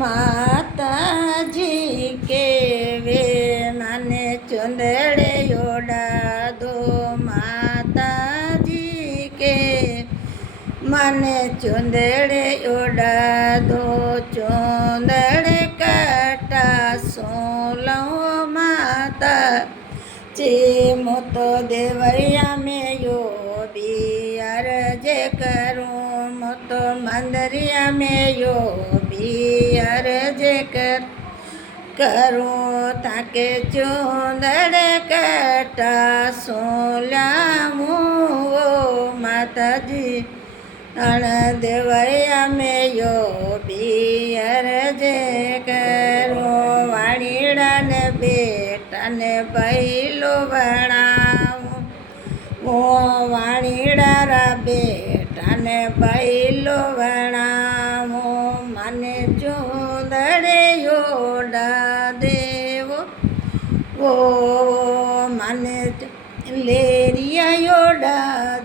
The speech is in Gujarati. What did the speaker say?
માતાજી કેવે મને ચુંદડે ઓડા દો માતાજી કે મને ચુંદડે ઓડા દો ચુંદડે કાટા સોલો માતા જે મોતો દેવરિયા મેં યો બિયાર જે કરું મોતો મંદરિયા મેં યો બિયાર જે કરું તાકે ચુંદડે કાટા સોલ્યા મુઓ માતાજી અણ દેવરિયા મેં યો બિયાર જે કરું વાણીડાને બેટાને પહેલો ભણાવું ઓ વાણીડા બેટાને પહેલો ભણાવું મને ચુંદડે ઓડા દેવો ઓ મને લેરિયા ઓડા